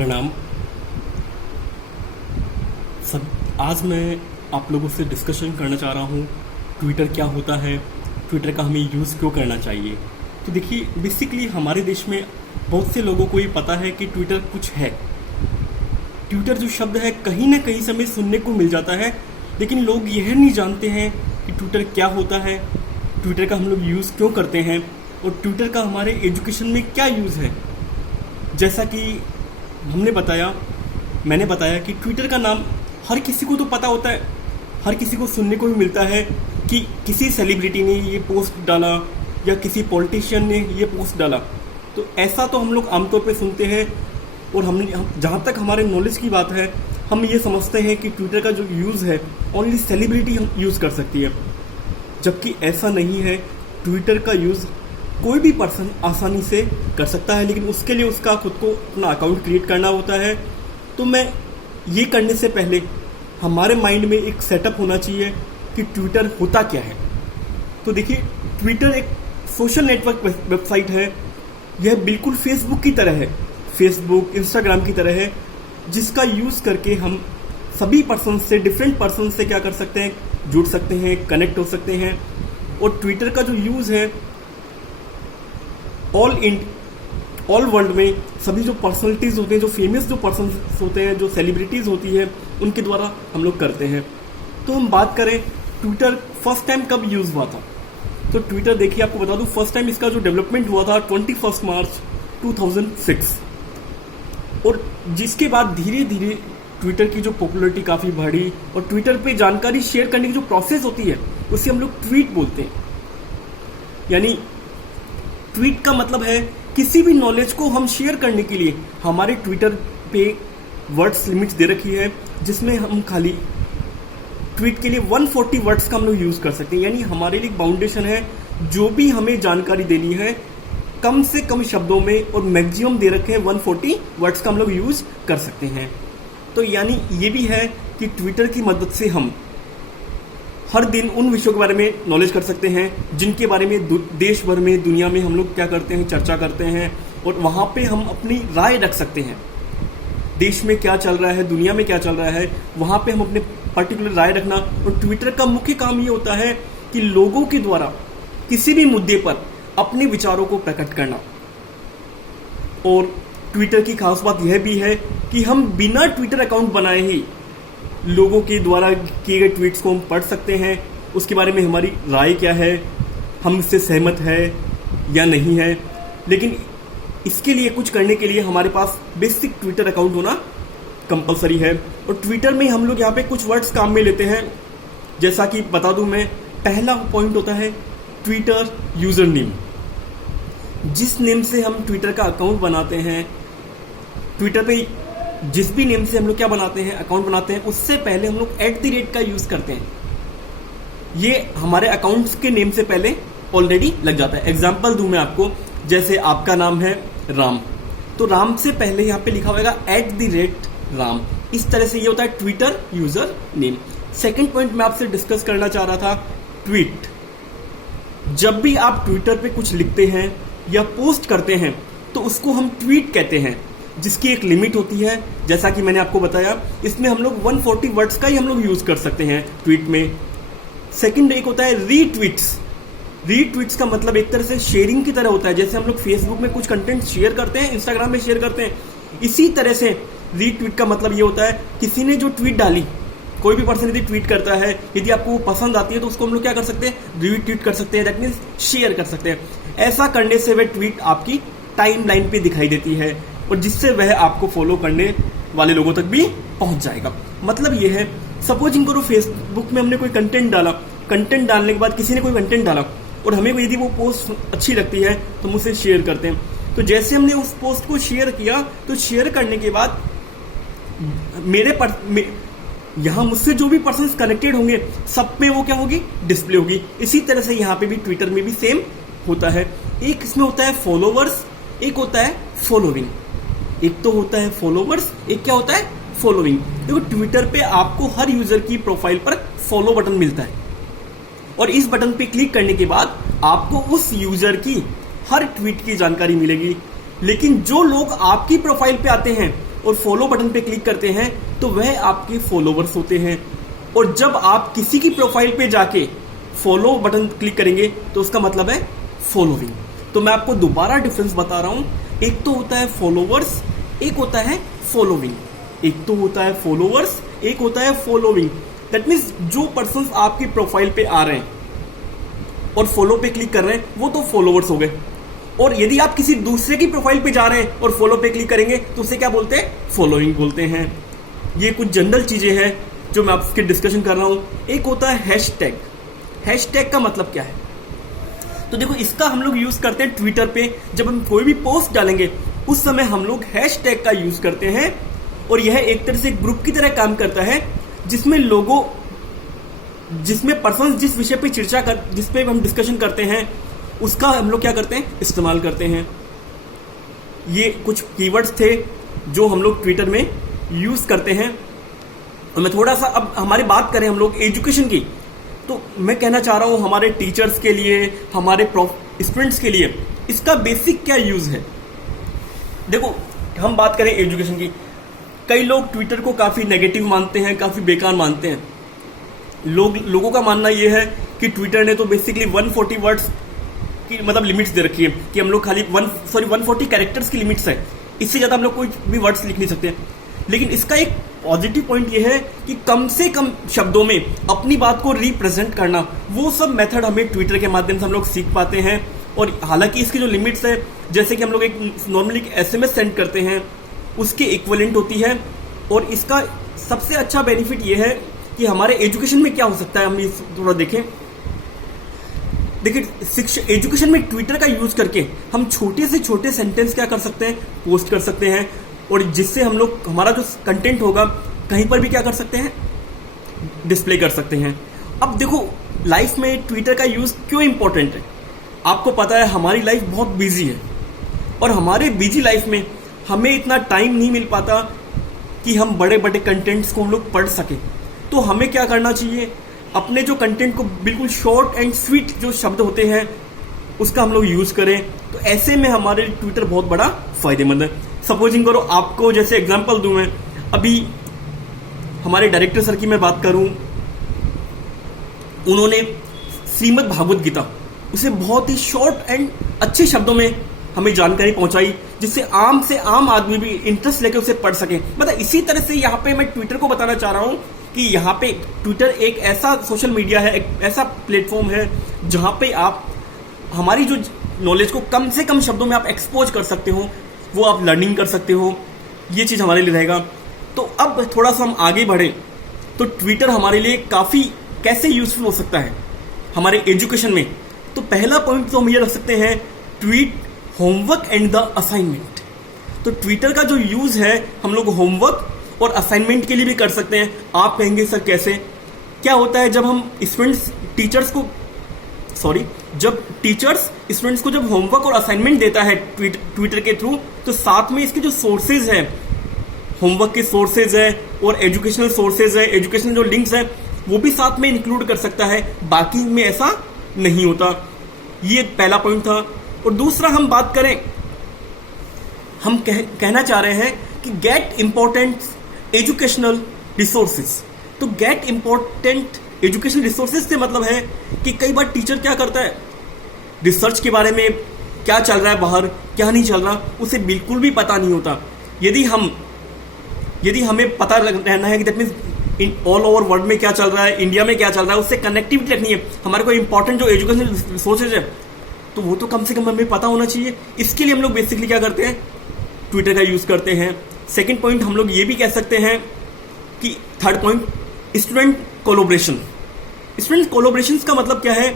प्रणाम। सब आज मैं आप लोगों से डिस्कशन करना चाह रहा हूँ ट्विटर क्या होता है, ट्विटर का हमें यूज़ क्यों करना चाहिए। तो देखिए, बेसिकली हमारे देश में बहुत से लोगों को ये पता है कि ट्विटर कुछ है। ट्विटर जो शब्द है कहीं ना कहीं से हमें सुनने को मिल जाता है, लेकिन लोग यह नहीं जानते हैं कि ट्विटर क्या होता है, ट्विटर का हम लोग यूज़ क्यों करते हैं और ट्विटर का हमारे एजुकेशन में क्या यूज़ है। जैसा कि मैंने बताया कि ट्विटर का नाम हर किसी को तो पता होता है, हर किसी को सुनने को भी मिलता है कि किसी सेलिब्रिटी ने ये पोस्ट डाला या किसी पॉलिटिशियन ने ये पोस्ट डाला। तो ऐसा तो हम लोग आमतौर पे सुनते हैं और हम जहाँ तक हमारे नॉलेज की बात है, हम ये समझते हैं कि ट्विटर का जो यूज़ है ओनली सेलिब्रिटी यूज़ कर सकती है, जबकि ऐसा नहीं है। ट्विटर का यूज़ कोई भी पर्सन आसानी से कर सकता है, लेकिन उसके लिए उसका खुद को अपना अकाउंट क्रिएट करना होता है। तो मैं ये करने से पहले हमारे माइंड में एक सेटअप होना चाहिए कि ट्विटर होता क्या है। तो देखिए, ट्विटर एक सोशल नेटवर्क वेबसाइट है। यह बिल्कुल फेसबुक की तरह है, फेसबुक इंस्टाग्राम की तरह है, जिसका यूज़ करके हम सभी पर्सन से, डिफरेंट पर्सन से क्या कर सकते हैं, जुड़ सकते हैं, कनेक्ट हो सकते हैं। और ट्विटर का जो यूज़ है ऑल वर्ल्ड में सभी जो पर्सनलिटीज़ होते हैं, जो फेमस जो पर्सन होते हैं, जो सेलिब्रिटीज़ होती है, उनके द्वारा हम लोग करते हैं। तो हम बात करें ट्विटर फर्स्ट टाइम कब यूज़ हुआ था, तो ट्विटर देखिए, आपको बता दूं फर्स्ट टाइम इसका जो डेवलपमेंट हुआ था 21 मार्च 2006, और जिसके बाद धीरे धीरे ट्विटर की जो पॉपुलैरिटी काफ़ी बढ़ी और ट्विटर पे जानकारी शेयर करने की जो प्रोसेस होती है उसे हम लोग ट्वीट बोलते हैं। यानी ट्वीट का मतलब है किसी भी नॉलेज को हम शेयर करने के लिए हमारे ट्विटर पे वर्ड्स लिमिट दे रखी है, जिसमें हम खाली ट्वीट के लिए 140 वर्ड्स का हम लोग यूज़ कर सकते हैं। यानी हमारे लिए बाउंडेशन है, जो भी हमें जानकारी देनी है कम से कम शब्दों में और मैक्सिमम दे रखे हैं 140 वर्ड्स का हम लोग यूज़ कर सकते हैं। तो यानी ये भी है कि ट्विटर की मदद से हम हर दिन उन विषयों के बारे में नॉलेज कर सकते हैं जिनके बारे में देश भर में, दुनिया में हम लोग क्या करते हैं, चर्चा करते हैं, और वहाँ पे हम अपनी राय रख सकते हैं। देश में क्या चल रहा है, दुनिया में क्या चल रहा है, वहाँ पे हम अपने पर्टिकुलर राय रखना। और ट्विटर का मुख्य काम ये होता है कि लोगों के द्वारा किसी भी मुद्दे पर अपने विचारों को प्रकट करना। और ट्विटर की खास बात यह भी है कि हम बिना ट्विटर अकाउंट बनाए ही लोगों के द्वारा किए गए ट्वीट्स को हम पढ़ सकते हैं, उसके बारे में हमारी राय क्या है, हम इससे सहमत है या नहीं है। लेकिन इसके लिए कुछ करने के लिए हमारे पास बेसिक ट्विटर अकाउंट होना कंपलसरी है। और ट्विटर में हम लोग यहाँ पे कुछ वर्ड्स काम में लेते हैं, जैसा कि बता दूं मैं, पहला पॉइंट होता है ट्विटर यूजर नेम। जिस नेम से हम ट्विटर का अकाउंट बनाते हैं, ट्विटर पे जिस भी नेम से हम लोग क्या बनाते हैं, अकाउंट बनाते हैं, उससे पहले हम लोग @ का यूज करते हैं। ये हमारे अकाउंट्स के नेम से पहले ऑलरेडी लग जाता है। एग्जाम्पल दूं मैं आपको, जैसे आपका नाम है राम, तो राम से पहले यहाँ पे लिखा होगा @राम। इस तरह से ये होता है Twitter user name. Second point मैं आपसे डिस्कस करना चाह रहा था, ट्वीट। जब भी आप ट्विटर पे कुछ लिखते हैं या पोस्ट करते हैं तो उसको हम ट्वीट कहते हैं, जिसकी एक लिमिट होती है। जैसा कि मैंने आपको बताया, इसमें हम लोग 140 वर्ड्स का ही हम लोग यूज कर सकते हैं ट्वीट में। सेकंड एक होता है रीट्वीट्स। रीट्वीट्स का मतलब एक तरह से शेयरिंग की तरह होता है। जैसे हम लोग फेसबुक में कुछ कंटेंट शेयर करते हैं, इंस्टाग्राम में शेयर करते हैं, इसी तरह से रीट्वीट का मतलब ये होता है किसी ने जो ट्वीट डाली, कोई भी पर्सन यदि ट्वीट करता है, यदि आपको पसंद आती है तो उसको हम लोग क्या कर सकते हैं, रीट्वीट कर सकते हैं, दैट मीन्स शेयर कर सकते हैं। ऐसा करने से वह ट्वीट आपकी टाइम लाइन पे दिखाई देती है और जिससे वह आपको फॉलो करने वाले लोगों तक भी पहुंच जाएगा। मतलब यह है, सपोजिंग करो फेसबुक में हमने कोई कंटेंट डाला, कंटेंट डालने के बाद किसी ने कोई कंटेंट डाला और हमें यदि वो पोस्ट अच्छी लगती है तो हम उसे शेयर करते हैं। तो जैसे हमने उस पोस्ट को शेयर किया, तो शेयर करने के बाद यहाँ मुझसे जो भी पर्सन कनेक्टेड होंगे सब में वो क्या होगी, डिस्प्ले होगी। इसी तरह से यहाँ पे भी ट्विटर में भी सेम होता है। एक इसमें होता है फॉलोवर्स, एक होता है फॉलोइंग। एक तो होता है फॉलोवर्स, एक क्या होता है, फॉलोइंग। देखो, ट्विटर पे आपको हर यूजर की प्रोफाइल पर फॉलो बटन मिलता है और इस बटन पे क्लिक करने के बाद आपको उस यूजर की हर ट्वीट की जानकारी मिलेगी। लेकिन जो लोग आपकी प्रोफाइल पे आते हैं और फॉलो बटन पे क्लिक करते हैं तो वह आपके फॉलोवर्स होते हैं। और जब आप किसी की प्रोफाइल पे जाके फॉलो बटन क्लिक करेंगे तो उसका मतलब है फॉलोइंग। तो मैं आपको दोबारा डिफरेंस बता रहा हूं, एक तो होता है फॉलोवर्स, एक होता है फॉलोइंग। एक तो होता है फॉलोवर्स, एक होता है फॉलोइंग। दैट मीन्स जो पर्सन्स आपकी प्रोफाइल पे आ रहे हैं और फॉलो पे क्लिक कर रहे हैं वो तो फॉलोवर्स हो गए। और यदि आप किसी दूसरे की प्रोफाइल पे जा रहे हैं और फॉलो पे क्लिक करेंगे तो उसे क्या बोलते हैं? फॉलोइंग बोलते हैं। ये कुछ जनरल चीजें हैं जो मैं आपके डिस्कशन कर रहा हूं। एक होता है हैशटैग। हैशटैग का मतलब क्या है? तो देखो, इसका हम लोग यूज करते हैं ट्विटर पे। जब हम कोई भी पोस्ट डालेंगे उस समय हम लोग हैशटैग का यूज करते हैं। और यह एक तरह से ग्रुप की तरह काम करता है जिसमें लोगों, जिसमें पर्सन जिस विषय पे जिस पे हम डिस्कशन करते हैं उसका हम लोग क्या करते हैं? इस्तेमाल करते हैं। ये कुछ कीवर्ड्स थे जो हम लोग ट्विटर में यूज करते हैं। और मैं थोड़ा सा, अब हमारी बात करें हम लोग एजुकेशन की, तो मैं कहना चाह रहा हूं हमारे टीचर्स के लिए, हमारे स्टूडेंट्स के लिए इसका बेसिक क्या यूज है। देखो, हम बात करें एजुकेशन की, कई लोग ट्विटर को काफी नेगेटिव मानते हैं, काफी बेकार मानते हैं। लोगों का मानना यह है कि ट्विटर ने तो बेसिकली 140 वर्ड्स की मतलब लिमिट्स दे रखी है कि हम लोग खाली 140 कैरेक्टर्स की लिमिट्स है, इससे ज्यादा हम लोग कोई भी वर्ड्स लिख नहीं सकते। लेकिन इसका एक पॉजिटिव पॉइंट यह है कि कम से कम शब्दों में अपनी बात को रिप्रेजेंट करना, वो सब मेथड हमें ट्विटर के माध्यम से हम लोग सीख पाते हैं। और हालांकि इसकी जो लिमिट्स है, जैसे कि हम लोग एक नॉर्मली SMS सेंड करते हैं उसके इक्विवेलेंट होती है। और इसका सबसे अच्छा बेनिफिट यह है कि हमारे एजुकेशन में क्या हो सकता है, हम इस थोड़ा देखें। देखिए, एजुकेशन में ट्विटर का यूज करके हम छोटे से छोटे सेंटेंस क्या कर सकते हैं? पोस्ट कर सकते हैं। और जिससे हम लोग हमारा जो कंटेंट होगा कहीं पर भी क्या कर सकते हैं? डिस्प्ले कर सकते हैं। अब देखो, लाइफ में ट्विटर का यूज क्यों इंपॉर्टेंट है? आपको पता है हमारी लाइफ बहुत बिजी है और हमारे बिजी लाइफ में हमें इतना टाइम नहीं मिल पाता कि हम बड़े बड़े कंटेंट्स को हम लोग पढ़ सकें। तो हमें क्या करना चाहिए? अपने जो कंटेंट को बिल्कुल शॉर्ट एंड स्वीट जो शब्द होते हैं उसका हम लोग यूज करें। तो ऐसे में हमारे ट्विटर बहुत बड़ा फायदेमंद है। सपोजिंग करो, आपको जैसे एग्जांपल दूं मैं, अभी हमारे डायरेक्टर सर की मैं बात करूं, उन्होंने श्रीमद् भागवत गीता उसे बहुत ही शॉर्ट एंड अच्छे शब्दों में हमें जानकारी पहुंचाई, जिससे आम से आम आदमी भी इंटरेस्ट लेकर उसे पढ़ सके। मतलब इसी तरह से यहाँ पे मैं ट्विटर को बताना चाह रहा हूँ कि यहाँ पे ट्विटर एक ऐसा सोशल मीडिया है, एक ऐसा प्लेटफॉर्म है जहाँ पे आप हमारी जो नॉलेज को कम से कम शब्दों में आप एक्सपोज कर सकते हो, वो आप लर्निंग कर सकते हो। ये चीज़ हमारे लिए रहेगा। तो अब थोड़ा सा हम आगे बढ़े तो ट्विटर हमारे लिए काफ़ी कैसे यूजफुल हो सकता है हमारे एजुकेशन में। तो पहला पॉइंट तो हम ये रख सकते हैं, tweet homework and the assignment. तो ट्विटर का जो यूज है हम लोग होमवर्क और असाइनमेंट के लिए भी कर सकते हैं। आप कहेंगे सर कैसे? क्या होता है जब हम जब टीचर्स स्टूडेंट्स को जब होमवर्क और असाइनमेंट देता है ट्विटर के थ्रू, तो साथ में इसके जो सोर्सेज है, होमवर्क के सोर्सेज है और एजुकेशनल सोर्सेज है, एजुकेशनल जो लिंक्स है वो भी साथ में इंक्लूड कर सकता है। बाकी में ऐसा नहीं होता। ये पहला पॉइंट था। और दूसरा हम बात करें, हम कहना चाह रहे हैं कि गेट इंपॉर्टेंट एजुकेशनल रिसोर्सेज। तो गेट इंपॉर्टेंट एजुकेशनल रिसोर्सेज से मतलब है कि कई बार टीचर क्या करता है, रिसर्च के बारे में क्या चल रहा है बाहर, क्या नहीं चल रहा, उसे बिल्कुल भी पता नहीं होता। यदि हमें पता रहना है कि that means in all over world में क्या चल रहा है, इंडिया में क्या चल रहा है, उससे कनेक्टिविटी रखनी है, हमारे को इंपॉर्टेंट जो एजुकेशनल रिसोर्सेज है तो वो तो कम से कम हमें पता होना चाहिए। इसके लिए हम लोग बेसिकली क्या करते हैं, ट्विटर का यूज करते हैं। सेकंड पॉइंट हम लोग ये भी कह सकते हैं कि third point, student collaboration. Student collaboration का मतलब क्या है?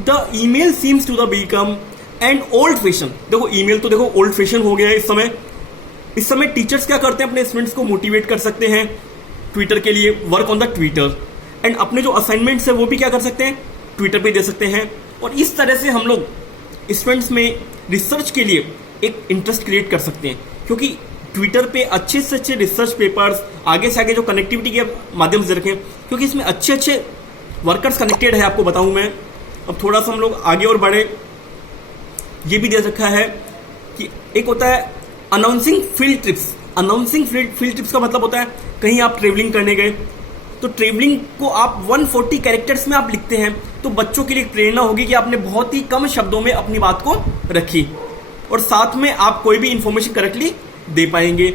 The email seems to the become and old fashion. देखो, ईमेल तो देखो ओल्ड फैशन हो गया है इस समय टीचर्स क्या करते हैं, अपने स्टूडेंट्स को मोटिवेट कर सकते हैं ट्विटर के लिए, work on the Twitter, and अपने जो असाइनमेंट्स है वो भी क्या कर सकते हैं, ट्विटर पे दे सकते हैं। और इस तरह से हम लोग स्टूडेंट्स में रिसर्च के लिए एक इंटरेस्ट क्रिएट कर सकते हैं, क्योंकि ट्विटर पे अच्छे से अच्छे रिसर्च पेपर्स आगे से आगे जो कनेक्टिविटी के माध्यम से रखें, क्योंकि इसमें अच्छे अच्छे वर्कर्स कनेक्टेड है। आपको बताऊं मैं, अब थोड़ा सा हम लोग आगे और बढ़े, ये भी दे रखा है कि एक होता है announcing field trips. Announcing field trips का मतलब होता है कहीं आप ट्रेवलिंग करने गए, तो ट्रेवलिंग को आप 140 कैरेक्टर्स में आप लिखते हैं, तो बच्चों के लिए एक प्रेरणा होगी कि आपने बहुत ही कम शब्दों में अपनी बात को रखी और साथ में आप कोई भी इंफॉर्मेशन करेक्टली दे पाएंगे।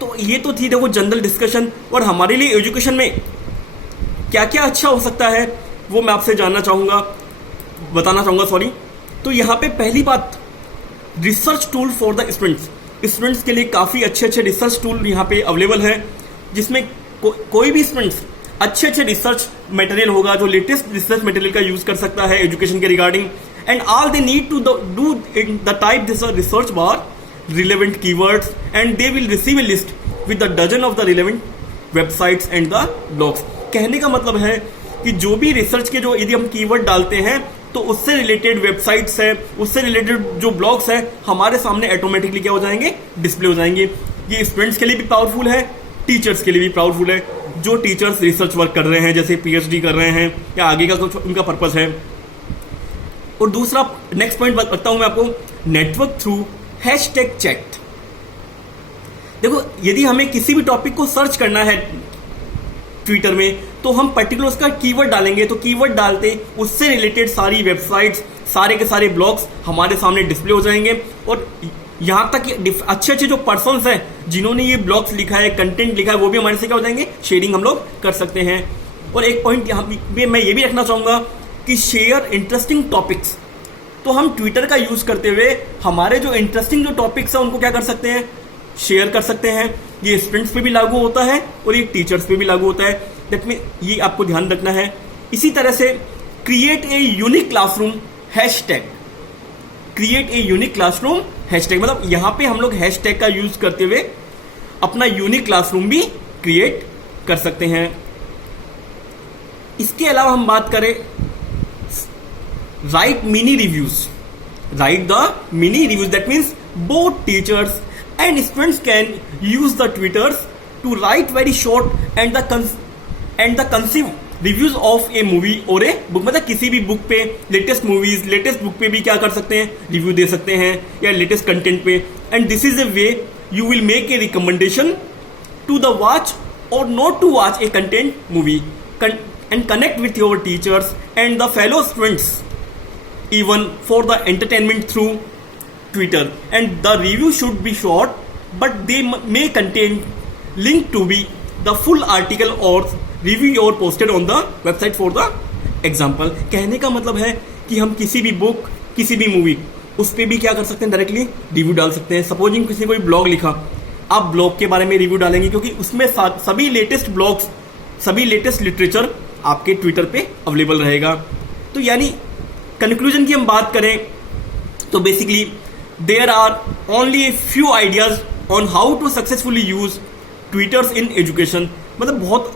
तो ये तो थी देखो जनरल डिस्कशन, और हमारे लिए एजुकेशन में क्या क्या अच्छा हो सकता है वो मैं आपसे बताना चाहूँगा। तो यहाँ पे पहली बात, research tool for the students के लिए काफ़ी अच्छे रिसर्च टूल यहाँ पे अवेलेबल है, जिसमें कोई भी स्टूडेंट्स अच्छे रिसर्च मटेरियल होगा जो लेटेस्ट रिसर्च मटेरियल का यूज कर सकता है एजुकेशन के regarding, and all they need to do in the type this research bar relevant keywords and they will receive a list with the dozen of the relevant websites and the blogs। कहने का मतलब है कि जो भी research के जो यदि हम कीवर्ड डालते हैं तो उससे रिलेटेड वेबसाइट्स है, उससे रिलेटेड जो ब्लॉग्स है हमारे सामने ऑटोमेटिकली क्या हो जाएंगे, डिस्प्ले हो जाएंगे। ये स्टूडेंट्स के लिए भी पावरफुल है, टीचर्स के लिए भी पावरफुल है, जो टीचर्स रिसर्च वर्क कर रहे हैं, जैसे पीएचडी कर रहे हैं या आगे का कुछ उनका पर्पस है। और दूसरा नेक्स्ट पॉइंट बताता हूं मैं आपको, नेटवर्क थ्रू हैशटैग चैट। देखो यदि हमें किसी भी टॉपिक को सर्च करना है ट्विटर में तो हम पर्टिकुलर उसका कीवर्ड डालेंगे, तो कीवर्ड डालते उससे रिलेटेड सारी वेबसाइट्स, सारे के सारे ब्लॉग्स हमारे सामने डिस्प्ले हो जाएंगे। और यहां तक अच्छे जो पर्सन्स हैं जिन्होंने ये ब्लॉग्स लिखा है, कंटेंट लिखा है, वो भी हमारे से क्या हो जाएंगे, शेयरिंग हम लोग कर सकते हैं। और एक पॉइंट यहाँ पे मैं ये भी रखना चाहूंगा कि शेयर इंटरेस्टिंग टॉपिक्स। तो हम ट्विटर का यूज करते हुए हमारे जो इंटरेस्टिंग जो टॉपिक्स है उनको क्या कर सकते हैं, शेयर कर सकते हैं। ये स्टूडेंट्स पे भी लागू होता है और ये टीचर्स पे भी लागू होता है। दैट मीन ये आपको ध्यान रखना है। इसी तरह से create a unique classroom hashtag, create a unique classroom hashtag, मतलब यहां पे हम लोग हैशटैग का यूज करते हुए अपना यूनिक क्लासरूम भी क्रिएट कर सकते हैं। इसके अलावा हम बात करें write mini reviews, write the mini reviews, that means both teachers and students can use the twitters to write very short and the concise reviews of a movie or a book। मतलब किसी भी book पे, latest movies, latest book पे भी क्या कर सकते हैं, रिव्यू दे सकते हैं या लेटेस्ट कंटेंट पे। And this is a way you will make a recommendation to the watch or not to watch a content movie and connect with your teachers and the fellow students even for the entertainment through Twitter। And the review should be short but they may contain link to be the full article or review or posted on the website for the example। कहने का मतलब है कि हम किसी भी book, किसी भी मूवी, उस पर भी क्या कर सकते हैं, डायरेक्टली रिव्यू डाल सकते हैं। सपोजिंग किसी ने कोई ब्लॉग लिखा, आप ब्लॉग के बारे में रिव्यू डालेंगे क्योंकि उसमें सभी लेटेस्ट ब्लॉग्स, सभी लेटेस्ट लिटरेचर आपके ट्विटर पे अवेलेबल रहेगा। तो यानी कंक्लूजन की हम बात करें तो basically there are only a few ideas on how to successfully use Twitters in education. मतलब बहुत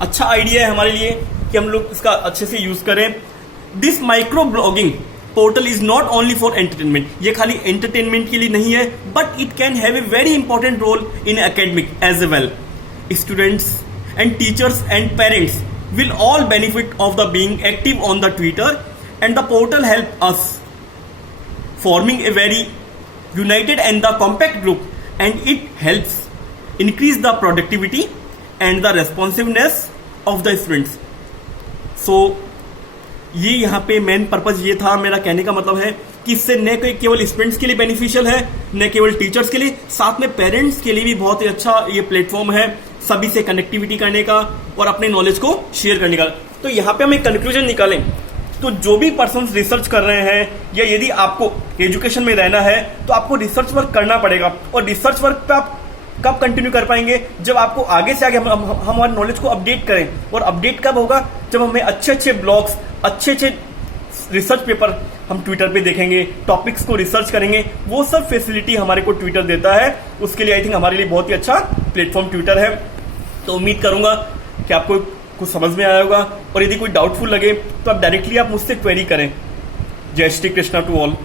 अच्छा आइडिया है हमारे लिए कि हम लोग इसका अच्छे से यूज करें। This micro blogging portal is not only for entertainment, ये खाली एंटरटेनमेंट के लिए नहीं है, but it can have a very important role in academic as well. Students and teachers and parents will all benefit of the being active on the Twitter, and the portal help us forming a very united and the compact group, and it helps increase the productivity and the responsiveness of the students। So ये यहाँ पे main purpose ये था, मेरा कहने का मतलब है कि इससे न केवल स्टूडेंट्स के लिए बेनिफिशियल है, न केवल टीचर्स के लिए, साथ में पेरेंट्स के लिए भी बहुत ही अच्छा ये प्लेटफॉर्म है सभी से कनेक्टिविटी करने का और अपने नॉलेज को शेयर करने का। तो यहाँ पे हम एक कंक्लूजन निकालें तो जो भी पर्सन रिसर्च कर रहे हैं या यदि आपको एजुकेशन में रहना है तो आपको रिसर्च वर्क करना पड़ेगा। और रिसर्च वर्क पे आप कब कंटिन्यू कर पाएंगे, जब आपको आगे से आगे हम हमारे नॉलेज को अपडेट करें। और अपडेट कब होगा, जब हमें अच्छे ब्लॉग्स, अच्छे रिसर्च पेपर हम ट्विटर पे देखेंगे, टॉपिक्स को रिसर्च करेंगे। वो सब फैसिलिटी हमारे को ट्विटर देता है। उसके लिए आई थिंक हमारे लिए बहुत ही अच्छा प्लेटफॉर्म ट्विटर है। तो उम्मीद करूंगा कि आपको कुछ समझ में आया होगा, और यदि कोई डाउटफुल लगे तो आप डायरेक्टली आप मुझसे क्वेरी करें। जय श्री कृष्णा टू ऑल।